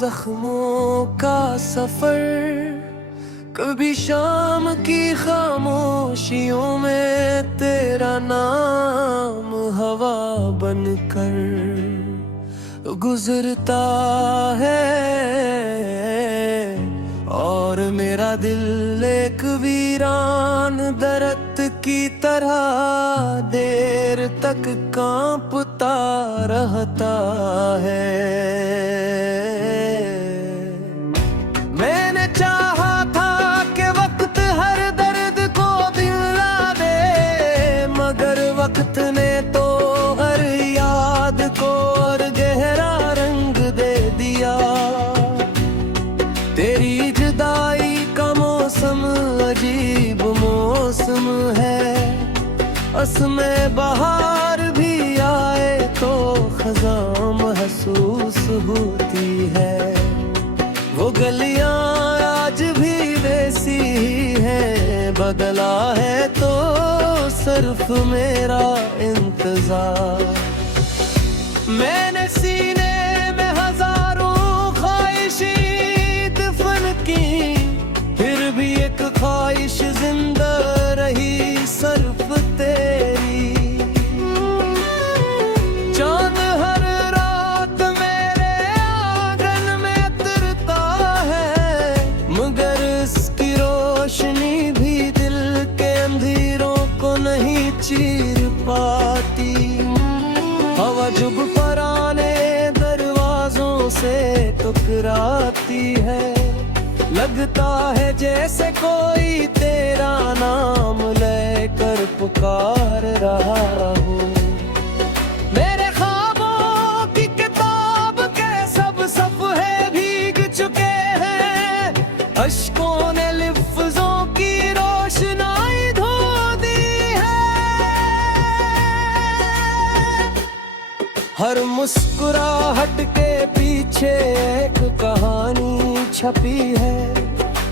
जख्मों का सफर, कभी शाम की खामोशियों में तेरा नाम हवा बनकर गुजरता है। और मेरा दिल एक वीरान दरख्त की तरह देर तक कांपता रहता है। मैंने चाहा था कि वक्त हर दर्द को दिला दे, मगर वक्त ने तो हर याद को और गहरा रंग दे दिया। तेरी जुदाई का मौसम अजीब मौसम है, असमें बहार भी आए तो खज़ां महसूस होती है। वो गलियां आज भी वैसी ही हैं, बदला है तो सिर्फ मेरा इंतजार। मैंने सीने में हजारों ख्वाहिशें दफन की, फिर भी एक ख्वाहिश जिंदा रही सिर्फ तेरी। चांद हर रात मेरे आंगन में तिरता है, मगर इसकी रोशनी भी दिल के अंधेरों को नहीं चीर पाती। हवा जुब पुराने दरवाजों से टकराती है, लगता है जैसे कोई तेरा नाम लेकर पुकार रहा हो। मेरे ख्वाबों की किताब के सब सफ़े भीग चुके हैं, अश्कों ने लफ्ज़ों की रोशनाई धो दी है। हर मुस्कुराहट के पीछे एक कहानी छपी है,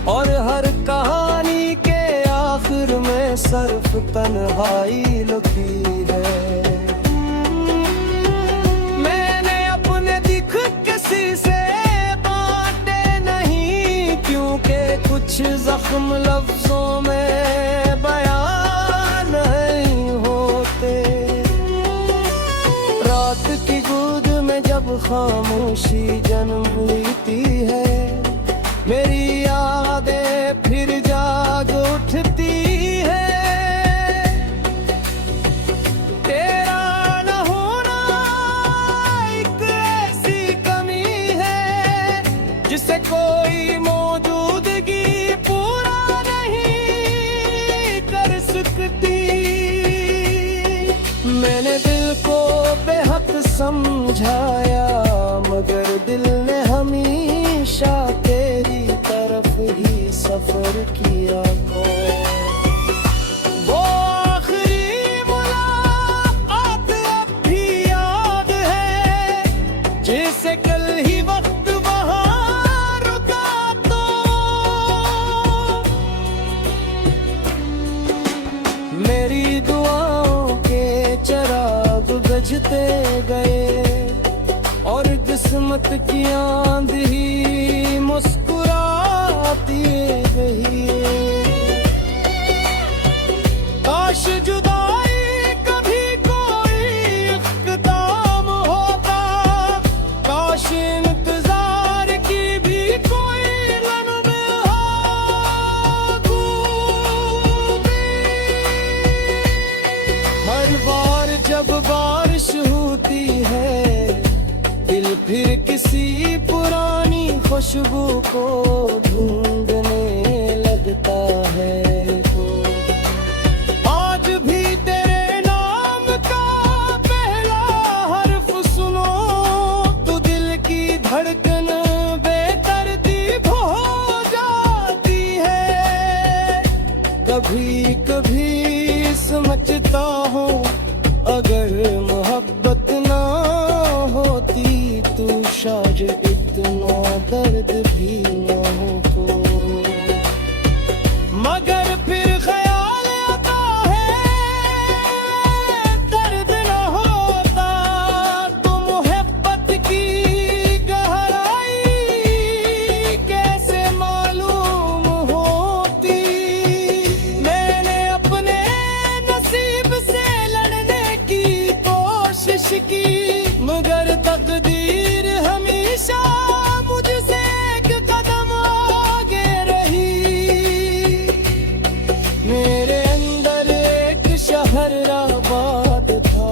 और हर कहानी के आखिर में सिर्फ तन्हाई लुकी है। मैंने अपने दिख किसी से बांटे नहीं, क्योंकि कुछ जख्म लफ्जों में बयान नहीं होते। रात की गोद में जब खामोशी जन्म लेती है, मेरी यादें फिर जाग उठती है। तेरा न होना एक ऐसी कमी है, जिसे कोई मौजूदगी पूरा नहीं कर सकती। मैंने दिल को बेहद समझाया, मगर दिल ने हमेशा तेरी तरफ ही सफर किया। वो आखिरी मुलाकात अब भी याद है, जैसे कल ही वक्त वहाँ रुका तो। मेरी दुआओं के चिराग बुझते गए, और किस्मत की आंधी मुस्कुराती रही। काश जुदाई कभी कोई इक़्तिदाम होता, काश इंतजार की भी कोई लम्हा खूबी। हर बार जब बारिश होती है, दिल फिर किसी पुरानी खुशबू को ढूंढने लगता है। आज भी तेरे नाम का पहला हर्फ सुनो तो दिल की धड़कन बेतरतीब हो जाती है। कभी कभी समझता हूँ, अगर मोहब्बत ना होती तो शायद इतना दर्द भी न हो। मगर फिर ख्याल आता है, दर्द न होता तो मोहब्बत की गहराई तकदीर हमेशा मुझसे एक कदम आगे रही। मेरे अंदर एक शहर आबाद था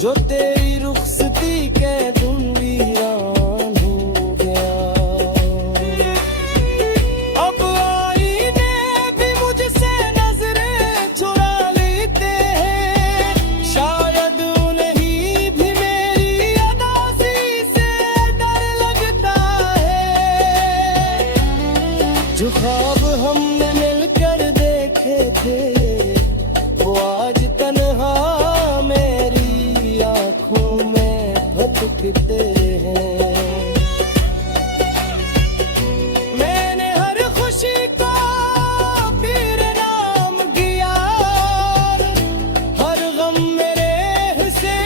जो तेरी रुखसती के तुम वीरान हो गया। अब आईने भी मुझसे नजरें चुरा लेते हैं, शायद उन्हें भी मेरी अदासी से डर लगता है। जो ख्वाब हमने मिलकर देखे थे वो आज तन्हा मेरी आँखों में भटकते हैं। मैंने हर खुशी को पीर नाम किया, हर गम मेरे हिस्से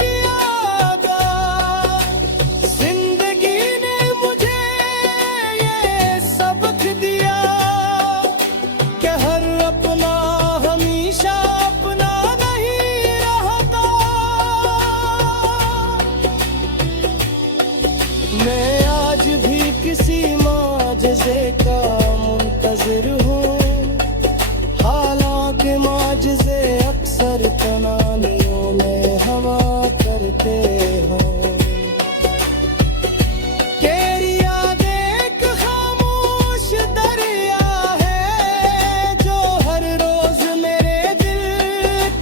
किया। जिंदगी ने मुझे ये सबक दिया कि हर अपना हमेशा अपना नहीं रहता। मैं आज भी किसी माजज़े का मुंतज़िर हूँ, हालांकि माजज़े अक्सर कनानियों में हवा करते हैं। तेरी याद एक खामोश दरिया है जो हर रोज मेरे दिल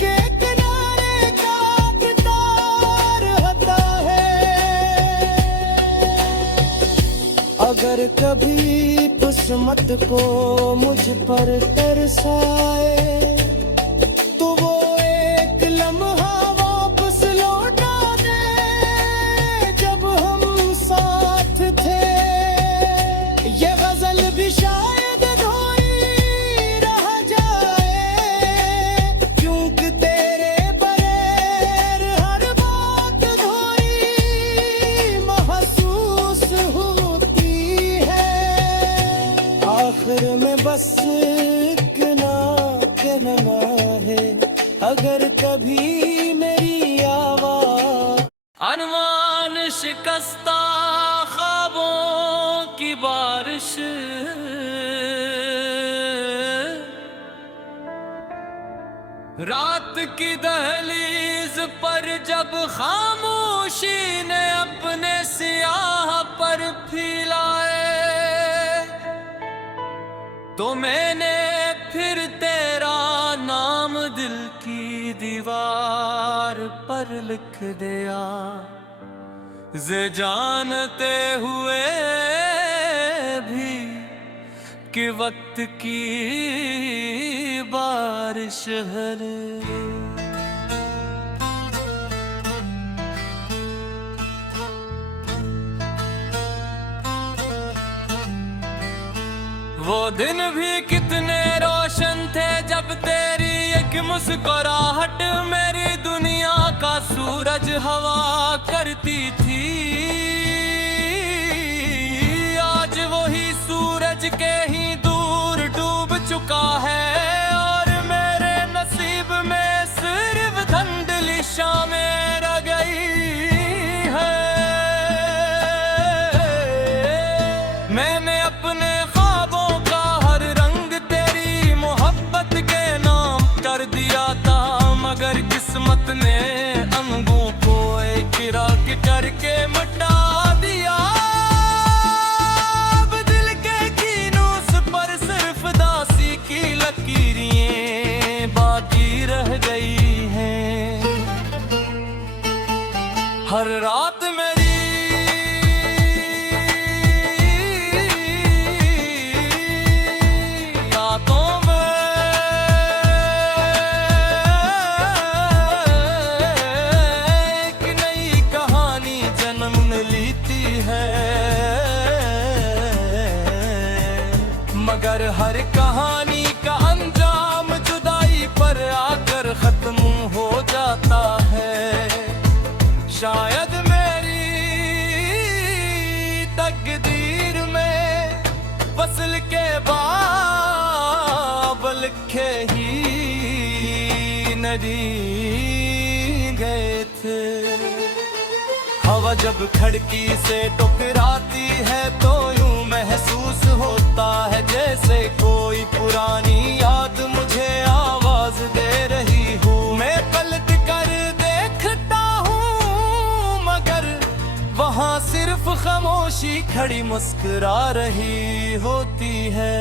के किनारे कांपता रहता है। अगर कभी किस्मत को मुझ पर तरसाए तो वो एक लम्हा वापस लौटा दे जब हम साथ थे। ये गजल भी शायद धोई रह जाए, क्योंकि तेरे बगैर हर बात धोई महसूस होती है। आखिर में बस इतना कहना है, अगर कभी मेरी आवाज़ अरमान शिकस्ता ख्वाबों की बारिश, रात की दहलीज पर जब खामोशी ने अपने सियाह पर फैलाए तो मैंने फिर तेरा नाम दिल की दीवार पर लिख दिया। जे जानते हुए भी कि वक्त की बारिश है। वो दिन भी कितने रोशन थे जब तेरी एक मुस्कुराहट मेरी दुनिया का सूरज हवा करती थी। आज वही सूरज के ही दूर डूब चुका है और मेरे नसीब में सिर्फ धुंधली शामें रह गई है। मैंने अपने मगर किस्मत ने अंगों को एक राग करके मिटा दिया। अब दिल के कीनूस पर सिर्फ दासी की लकीरें बाकी रह गई हैं। हर रात मेरी मगर हर कहानी का अंजाम जुदाई पर आकर खत्म हो जाता है। शायद मेरी तकदीर में फसल के बाब लिखे ही नहीं गए थे। हवा जब खिड़की से टकराती है तो यूं महसूस होता है जैसे कोई पुरानी याद मुझे आवाज दे रही हूँ। मैं पलट कर देखता हूँ मगर वहाँ सिर्फ खामोशी खड़ी मुस्कुरा रही होती है।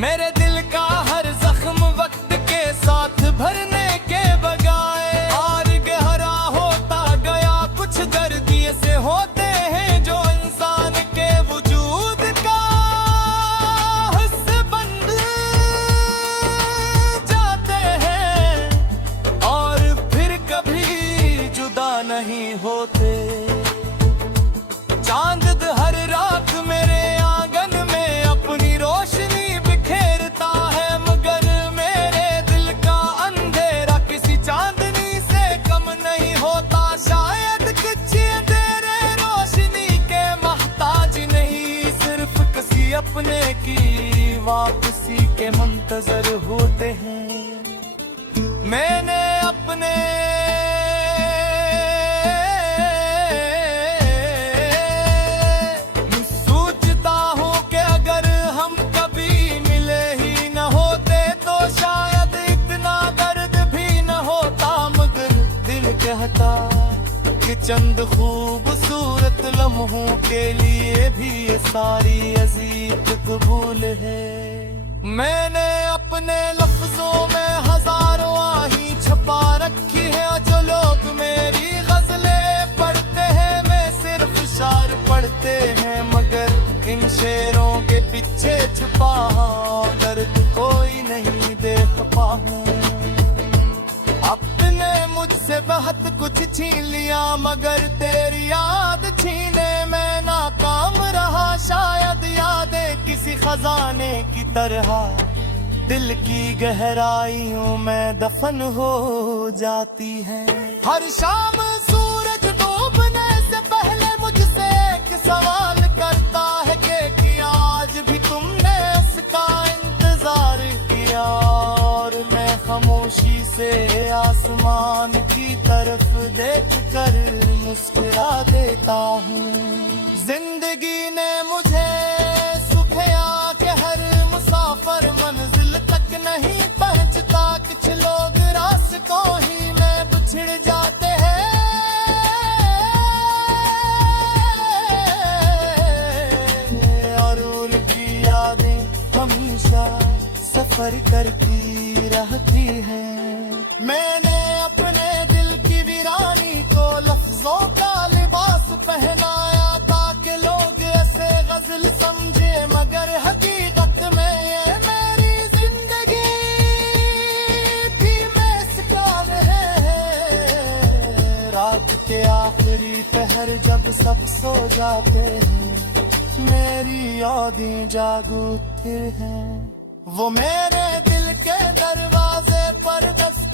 मेरे दिल का हर जख्म वक्त के साथ भरने के बजाय और गहरा होता गया। कुछ दर्द ऐसे होते हैं जो इंसान के वजूद का हिस्सा बन जाते हैं और फिर कभी जुदा नहीं होते। चांद हर रात मेरे आंगन में अपनी रोशनी बिखेरता है मगर मेरे दिल का अंधेरा किसी चांदनी से कम नहीं होता। शायद कुछ तेरे रोशनी के मोहताज नहीं, सिर्फ किसी अपने की वापसी के मुंतजर होते हैं। मैंने अपने कहता कि चंद खूबसूरत लम्हों के लिए भी ये सारी अजीब कबूल है। मैंने अपने लफ्जों में हजारों आही छपा रखी है। जो लोग मेरी गजलें पढ़ते हैं मैं सिर्फ शार पढ़ते हैं मगर इन शेरों के पीछे छुपा दर्द कोई नहीं देख पाऊं। अपने मुझसे बहुत कुछ छीन लिया मगर तेरी याद छीने में नाकाम रहा। शायद यादें किसी खजाने की तरह दिल की गहराइयों में दफन हो जाती हैं। हर शाम सूरज डूबने से पहले मुझसे एक सवाल करता है कि आज भी तुमने उसका इंतजार किया। और मैं खामोशी से आसमान की तरफ देखकर मुस्कुरा देता हूँ। जिंदगी ने मुझे सिखाया कि हर मुसाफिर मंजिल तक नहीं पहुँचता। कुछ लोग रास्तों ही में बिछड़ जाते हैं और उनकी यादें हमेशा सफर करती रहती है। मैंने अपने दिल की वीरानी को लफ्जों का लिबास पहनाया ताकि लोग ऐसे गजल समझे मगर हकीकत में ये मेरी जिंदगी भी मिसाल है। रात के आखिरी पहर जब सब सो जाते हैं मेरी यादें जागती हैं। वो मेरे दिल के दरवाजे पर दस्तक